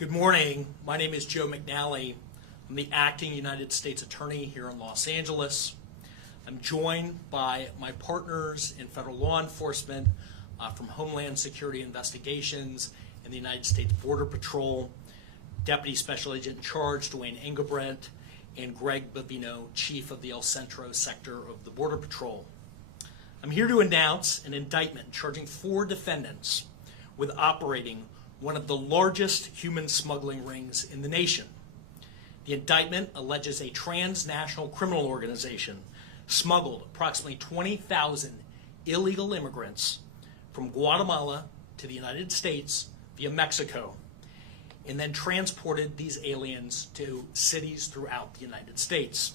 Good morning. My name is Joe McNally. I'm the acting United States Attorney here in Los Angeles. I'm joined by my partners in federal law enforcement from Homeland Security Investigations and the United States Border Patrol, Deputy Special Agent in Charge Dwayne Engelbrecht, and Greg Bavino, Chief of the El Centro Sector of the Border Patrol. I'm here to announce an indictment charging 4 defendants with operating one of the largest human smuggling rings in the nation. The indictment alleges a transnational criminal organization smuggled approximately 20,000 illegal immigrants from Guatemala to the United States via Mexico, and then transported these aliens to cities throughout the United States.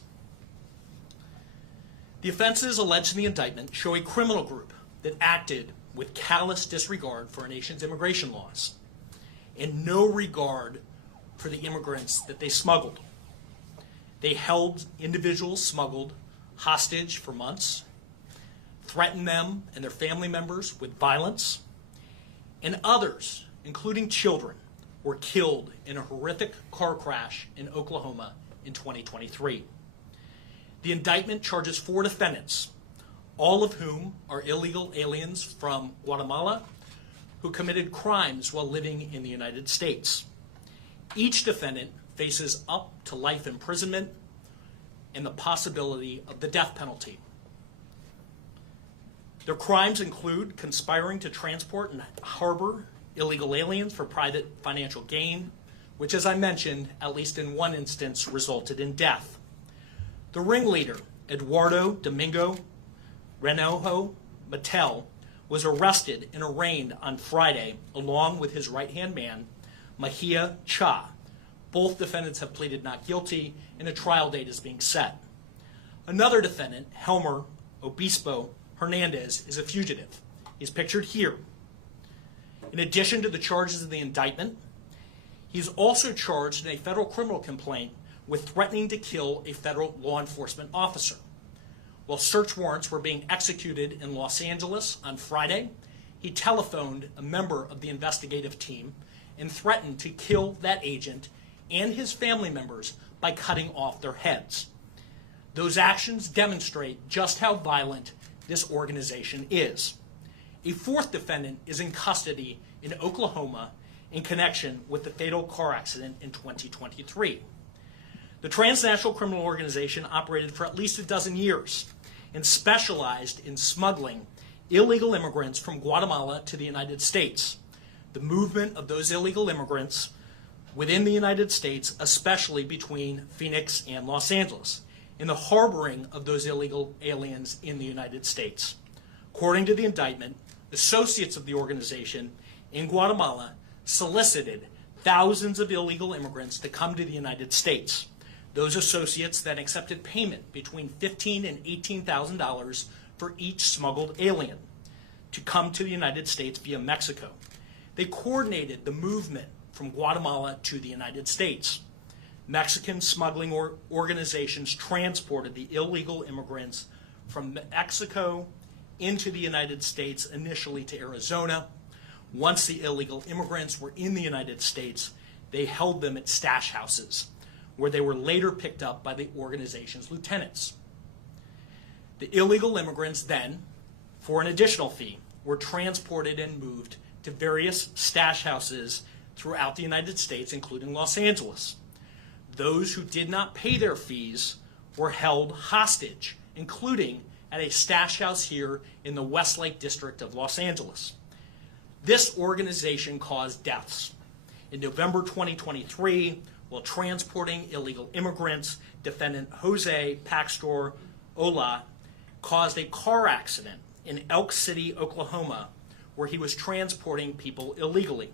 The offenses alleged in the indictment show a criminal group that acted with callous disregard for our nation's immigration laws and no regard for the immigrants that they smuggled. They held individuals smuggled hostage for months, threatened them and their family members with violence, and others, including children, were killed in a horrific car crash in Oklahoma in 2023. The indictment charges 4 defendants, all of whom are illegal aliens from Guatemala who committed crimes while living in the United States. Each defendant faces up to life imprisonment and the possibility of the death penalty. Their crimes include conspiring to transport and harbor illegal aliens for private financial gain, which, as I mentioned, at least in one instance, resulted in death. The ringleader, Eduardo Domingo Renojo Mattel, was arrested and arraigned on Friday along with his right-hand man, Mahia Cha. Both defendants have pleaded not guilty, and a trial date is being set. Another defendant, Helmer Obispo Hernandez, is a fugitive. He's pictured here. In addition to the charges of the indictment, he's also charged in a federal criminal complaint with threatening to kill a federal law enforcement officer. While search warrants were being executed in Los Angeles on Friday, he telephoned a member of the investigative team and threatened to kill that agent and his family members by cutting off their heads. Those actions demonstrate just how violent this organization is. A 4th defendant is in custody in Oklahoma in connection with the fatal car accident in 2023. The transnational criminal organization operated for at least a dozen years and specialized in smuggling illegal immigrants from Guatemala to the United States. The movement of those illegal immigrants within the United States, especially between Phoenix and Los Angeles, and the harboring of those illegal aliens in the United States. According to the indictment, associates of the organization in Guatemala solicited thousands of illegal immigrants to come to the United States. Those associates then accepted payment between $15,000 and $18,000 for each smuggled alien to come to the United States via Mexico. They coordinated the movement from Guatemala to the United States. Mexican smuggling organizations transported the illegal immigrants from Mexico into the United States, initially to Arizona. Once the illegal immigrants were in the United States, they held them at stash houses, where they were later picked up by the organization's lieutenants. The illegal immigrants then, for an additional fee, were transported and moved to various stash houses throughout the United States, including Los Angeles. Those who did not pay their fees were held hostage, including at a stash house here in the Westlake district of Los Angeles. This organization caused deaths. In November 2023, while transporting illegal immigrants, defendant Jose Paxtor Ola caused a car accident in Elk City, Oklahoma, where he was transporting people illegally.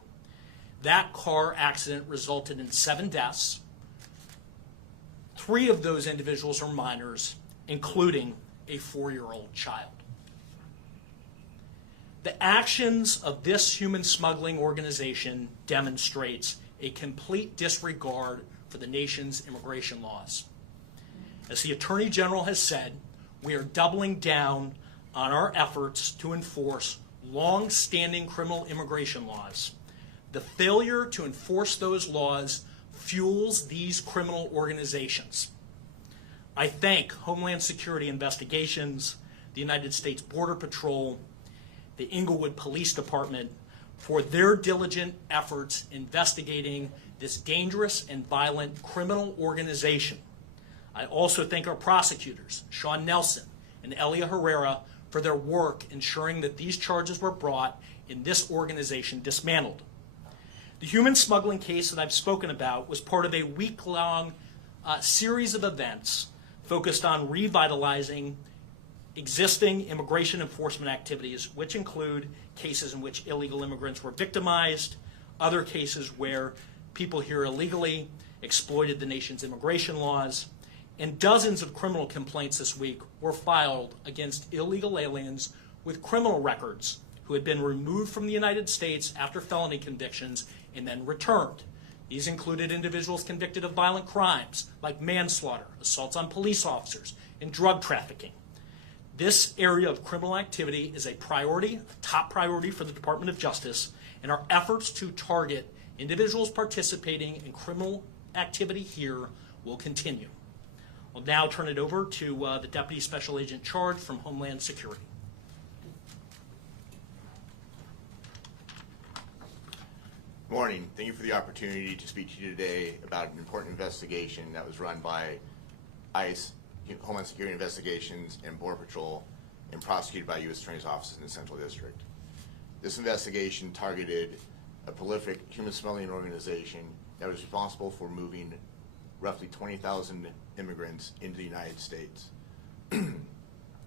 That car accident resulted in 7 deaths. 3 of those individuals are minors, including a 4-year-old child. The actions of this human smuggling organization demonstrates a complete disregard for the nation's immigration laws. As the Attorney General has said, we are doubling down on our efforts to enforce long-standing criminal immigration laws The failure to enforce those laws fuels these criminal organizations. I thank Homeland Security Investigations, the United States Border Patrol, the Inglewood Police Department for their diligent efforts investigating this dangerous and violent criminal organization. I also thank our prosecutors, Sean Nelson and Elia Herrera, for their work ensuring that these charges were brought and this organization dismantled. The human smuggling case that I've spoken about was part of a week-long series of events focused on revitalizing existing immigration enforcement activities, which include cases in which illegal immigrants were victimized, other cases where people here illegally exploited the nation's immigration laws, and dozens of criminal complaints this week were filed against illegal aliens with criminal records who had been removed from the United States after felony convictions and then returned. These included individuals convicted of violent crimes like manslaughter, assaults on police officers, and drug trafficking. This area of criminal activity is a priority, a top priority for the Department of Justice, and our efforts to target individuals participating in criminal activity here will continue. I'll now turn it over to the Deputy Special Agent Charge from Homeland Security. Morning. Thank you for the opportunity to speak to you today about an important investigation that was run by ICE, Homeland Security Investigations, and Border Patrol, and prosecuted by U.S. Attorney's Office in the Central District. This investigation targeted a prolific human smuggling organization that was responsible for moving roughly 20,000 immigrants into the United States.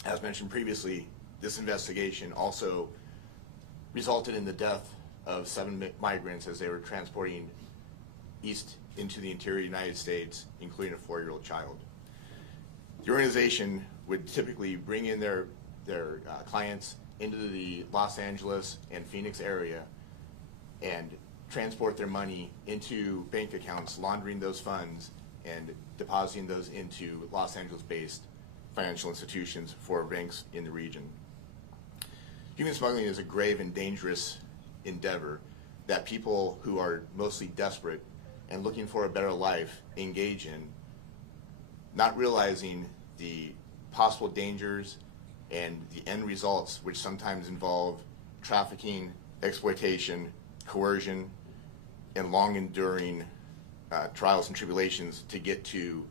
As mentioned previously, this investigation also resulted in the death of 7 migrants as they were transporting east into the interior United States, including a 4-year-old child. The organization would typically bring in their clients into the Los Angeles and Phoenix area and transport their money into bank accounts, laundering those funds and depositing those into Los Angeles-based financial institutions for banks in the region. Human smuggling is a grave and dangerous endeavor that people who are mostly desperate and looking for a better life engage in, not realizing the possible dangers and the end results, which sometimes involve trafficking, exploitation, coercion, and long-enduring trials and tribulations to get to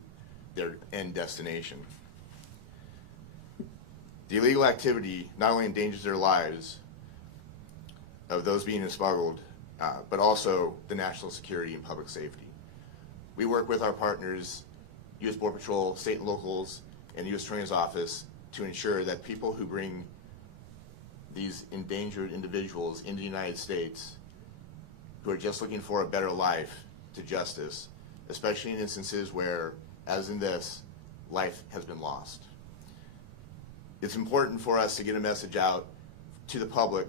their end destination. The illegal activity not only endangers their lives of those being smuggled, but also the national security and public safety. We work with our partners, U.S. Border Patrol, state and locals, and the U.S. Attorney's Office to ensure that people who bring these endangered individuals into the United States who are just looking for a better life to justice, especially in instances where, as in this, life has been lost. It's important for us to get a message out to the public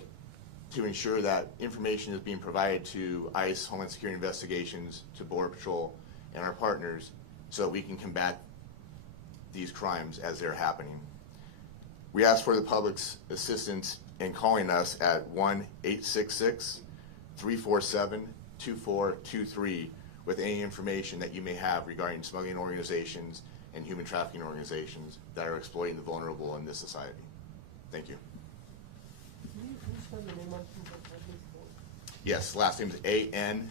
to ensure that information is being provided to ICE, Homeland Security Investigations, to Border Patrol, and our partners so that we can combat these crimes as they're happening. We ask for the public's assistance in calling us at 1-866-347-2423 with any information that you may have regarding smuggling organizations and human trafficking organizations that are exploiting the vulnerable in this society. Thank you. Yes, last name is Angebrand.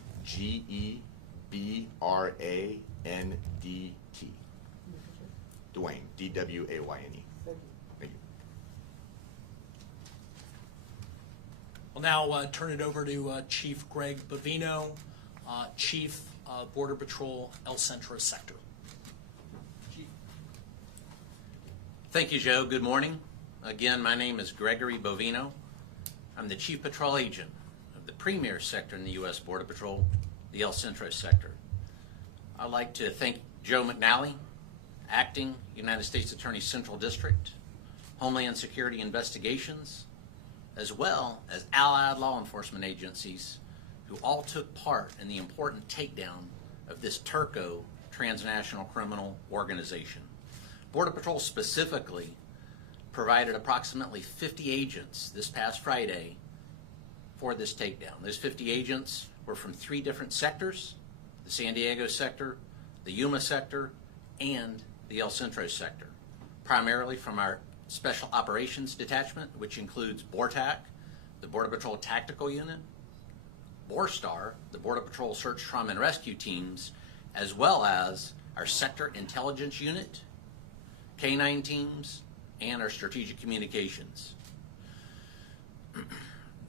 Dwayne, D-W-A-Y-N-E. Thank you. I'll now turn it over to Chief Greg Bovino, Chief Border Patrol El Centro Sector. Chief. Thank you, Joe. Good morning. Again, my name is Gregory Bovino. I'm the Chief Patrol Agent of the premier sector in the U.S. Border Patrol, the El Centro Sector. I'd like to thank Joe McNally, Acting United States Attorney Central District, Homeland Security Investigations, as well as allied law enforcement agencies who all took part in the important takedown of this Turco transnational criminal organization. Border Patrol specifically provided approximately 50 agents this past Friday for this takedown. Those 50 agents were from 3 different sectors: the San Diego sector, the Yuma sector, and the El Centro sector, primarily from our Special Operations Detachment, which includes BORTAC, the Border Patrol Tactical Unit, BORSTAR, the Border Patrol Search, Trauma, and Rescue Teams, as well as our Sector Intelligence Unit, K-9 teams, and our Strategic Communications.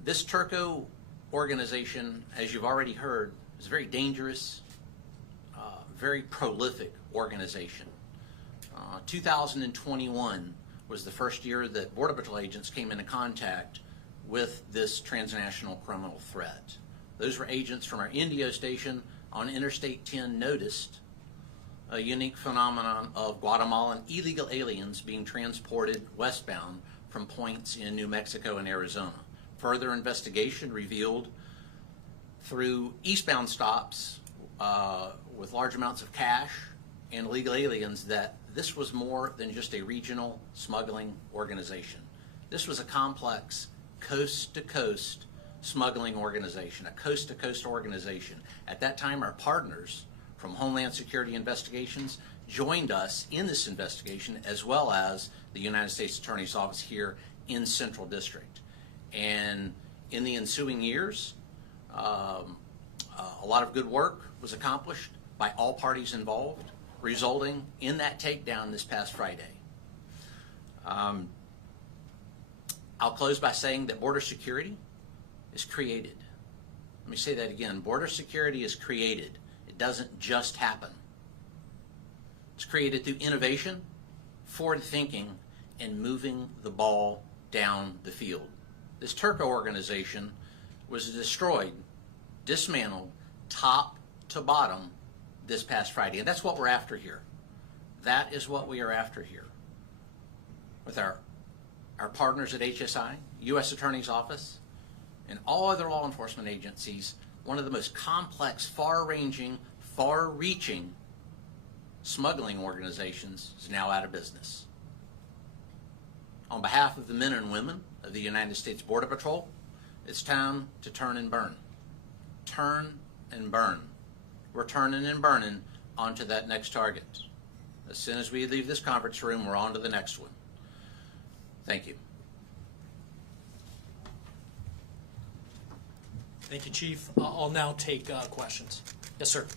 This Turco organization, as you've already heard, is a very dangerous, very prolific organization. 2021 was the first year that Border Patrol agents came into contact with this transnational criminal threat. Those were agents from our Indio station on Interstate 10 noticed a unique phenomenon of Guatemalan illegal aliens being transported westbound from points in New Mexico and Arizona. Further investigation revealed through eastbound stops with large amounts of cash and illegal aliens that this was more than just a regional smuggling organization. This was a complex coast-to-coast smuggling organization, a coast-to-coast organization. At that time, our partners from Homeland Security Investigations joined us in this investigation, as well as the United States Attorney's Office here in Central District. And in the ensuing years, a lot of good work was accomplished by all parties involved, resulting in that takedown this past Friday. I'll close by saying that border security is created. Let me say that again. Border security is created. It doesn't just happen. It's created through innovation, forward thinking, and moving the ball down the field. This Turco organization was destroyed, dismantled, top to bottom this past Friday. And that's what we're after here. That is what we are after here. With our partners at HSI, U.S. Attorney's Office, and all other law enforcement agencies, one of the most complex, far-ranging, far-reaching smuggling organizations is now out of business. On behalf of the men and women of the United States Border Patrol, it's time to turn and burn. Turn and burn. We're turning and burning onto that next target. As soon as we leave this conference room, we're on to the next one. Thank you. Thank you, Chief. I'll now take questions. Yes, sir.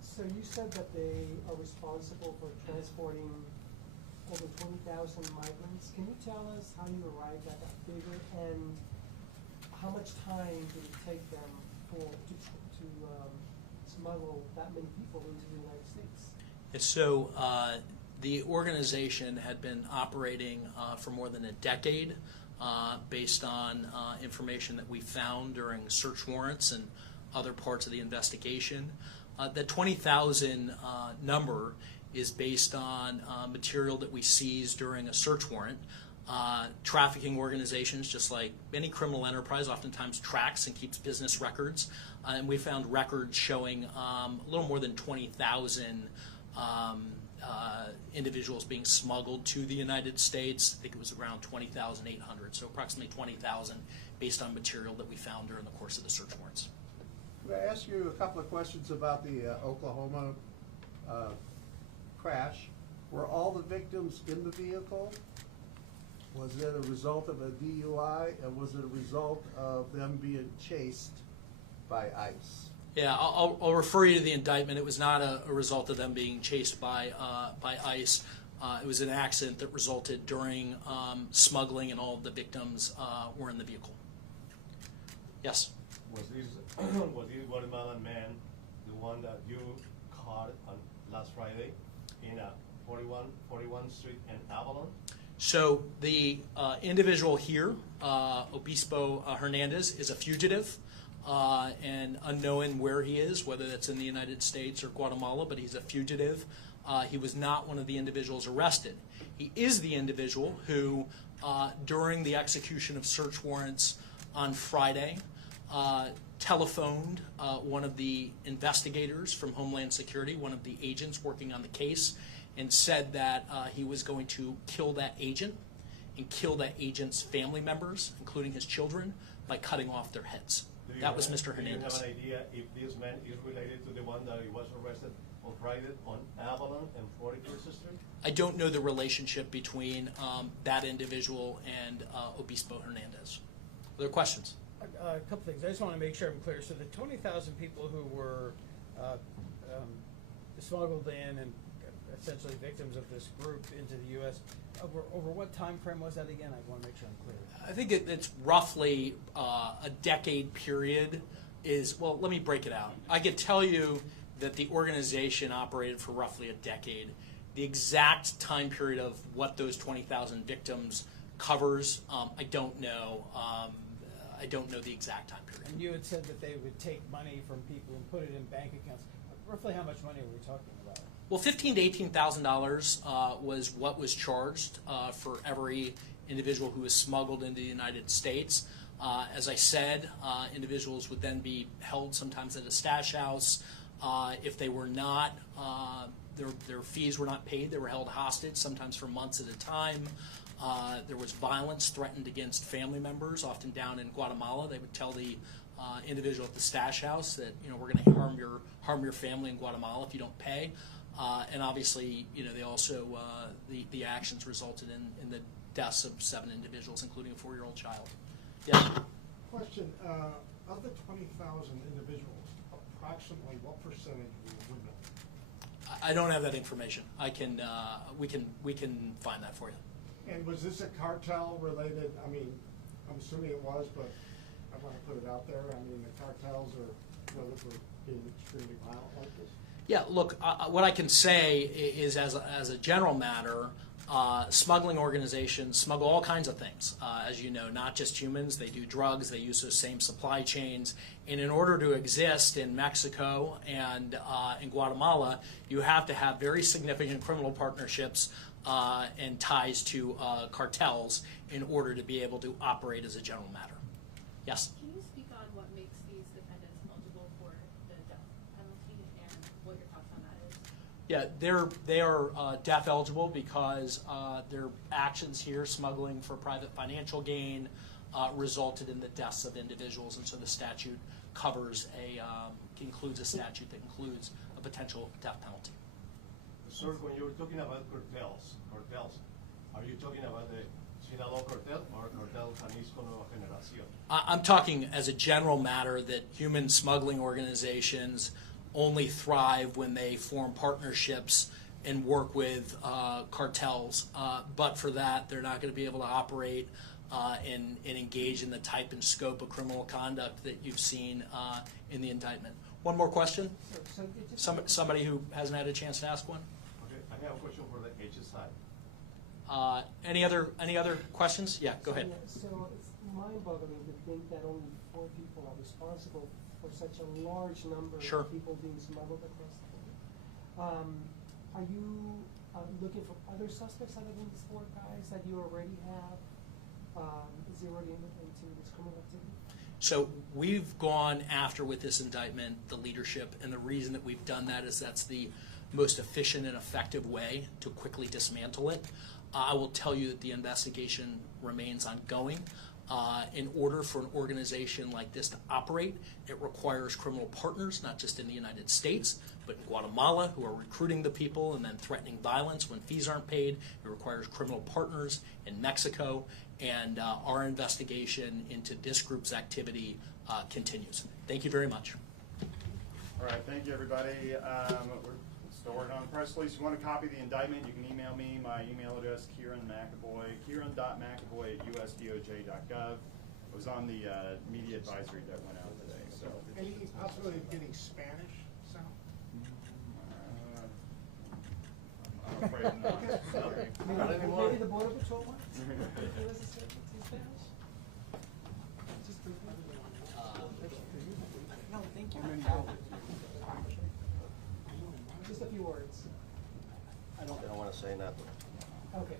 So you said that they are responsible for transporting over 20,000 migrants. Can you tell us how you arrived at that figure and how much time did it take them to smuggle that many people into the United States? So the organization had been operating for more than a decade based on information that we found during search warrants and other parts of the investigation. The 20,000 number is based on material that we seized during a search warrant. Trafficking organizations, just like any criminal enterprise, oftentimes tracks and keeps business records. And we found records showing a little more than 20,000 individuals being smuggled to the United States. I think it was around 20,800, so approximately 20,000 based on material that we found during the course of the search warrants. Could I ask you a couple of questions about the Oklahoma crash? Were all the victims in the vehicle? Was it a result of a DUI, and was it a result of them being chased by ICE? Yeah, I'll refer you to the indictment. It was not a result of them being chased by ICE. It was an accident that resulted during smuggling, and all of the victims were in the vehicle. Yes? Was this Guatemalan man the one that you caught on last Friday in 41 Street in Avalon? So the individual here, Obispo Hernandez, is a fugitive and unknown where he is, whether that's in the United States or Guatemala, but he's a fugitive. He was not one of the individuals arrested. He is the individual who, during the execution of search warrants on Friday, telephoned one of the investigators from Homeland Security, one of the agents working on the case, and said that he was going to kill that agent and kill that agent's family members, including his children, by cutting off their heads. That was Mr. Hernandez. Do you have an idea if this man is related to the one that he was arrested on Friday on Avalon and 41st Street? I don't know the relationship between that individual and Obispo Hernandez. Other questions? A couple things. I just want to make sure I'm clear. So the 20,000 people who were smuggled in and essentially victims of this group into the U.S., over what time frame was that again? I want to make sure I'm clear. I think it's roughly a decade period. Well, let me break it out. I could tell you that the organization operated for roughly a decade. The exact time period of what those 20,000 victims covers, I don't know. I don't know the exact time period. And you had said that they would take money from people and put it in bank accounts. Roughly how much money are we talking about? Well, $15,000 to $18,000 was what was charged for every individual who was smuggled into the United States. As I said, individuals would then be held sometimes at a stash house. If they were not, their fees were not paid. They were held hostage, sometimes for months at a time. There was violence threatened against family members, often down in Guatemala. They would tell the individual at the stash house that, we're going to harm your family in Guatemala if you don't pay. And obviously, they also the actions resulted in the deaths of 7 individuals, including a 4-year-old child. Yes. Question, of the 20,000 individuals, approximately what percentage were women? I don't have that information. We can find that for you. And was this a cartel related, I'm assuming it was, but I want to put it out there. The cartels are known for being extremely violent like this. Yeah, look, what I can say is as a general matter, smuggling organizations smuggle all kinds of things, as you know, not just humans. They do drugs. They use those same supply chains. And in order to exist in Mexico and in Guatemala, you have to have very significant criminal partnerships and ties to cartels in order to be able to operate as a general matter. Yes? Can you speak on what makes these defendants eligible for the death penalty and what your thoughts on that is? Yeah, they are death eligible because their actions here, smuggling for private financial gain, resulted in the deaths of individuals, and so the statute includes a statute that includes a potential death penalty. Sir, when you're talking about cartels, are you talking about the Sinaloa cartel or cartel Jalisco Nueva Generación? I'm talking as a general matter that human smuggling organizations only thrive when they form partnerships and work with cartels. But for that, they're not going to be able to operate and engage in the type and scope of criminal conduct that you've seen in the indictment. One more question? Somebody who hasn't had a chance to ask one? Okay, I have a question for the HSI. Any other questions? Yeah, go ahead. So it's mind-boggling to think that only 4 people are responsible for such a large number Sure. of people being smuggled across the border. Are you looking for other suspects other than these 4 guys that you already have zeroed into this criminal activity? So we've gone after, with this indictment, the leadership, and the reason that we've done that is that's the most efficient and effective way to quickly dismantle it. I will tell you that the investigation remains ongoing. In order for an organization like this to operate, it requires criminal partners, not just in the United States, but in Guatemala, who are recruiting the people and then threatening violence when fees aren't paid. It requires criminal partners in Mexico, and our investigation into this group's activity continues. Thank you very much. All right, thank you, everybody. We're still working on the press release. If you want a copy of the indictment, you can email me. My email address, kieran.mcavoy@usdoj.gov. It was on the media advisory that went out today. So, Any possibility of getting Spanish, Sal? I'm afraid not. Sorry. Not anymore. Maybe the Border Patrol one? Give us a service in Spanish? Just briefly. No, thank you. Just a few words. I don't want to say nothing. Okay.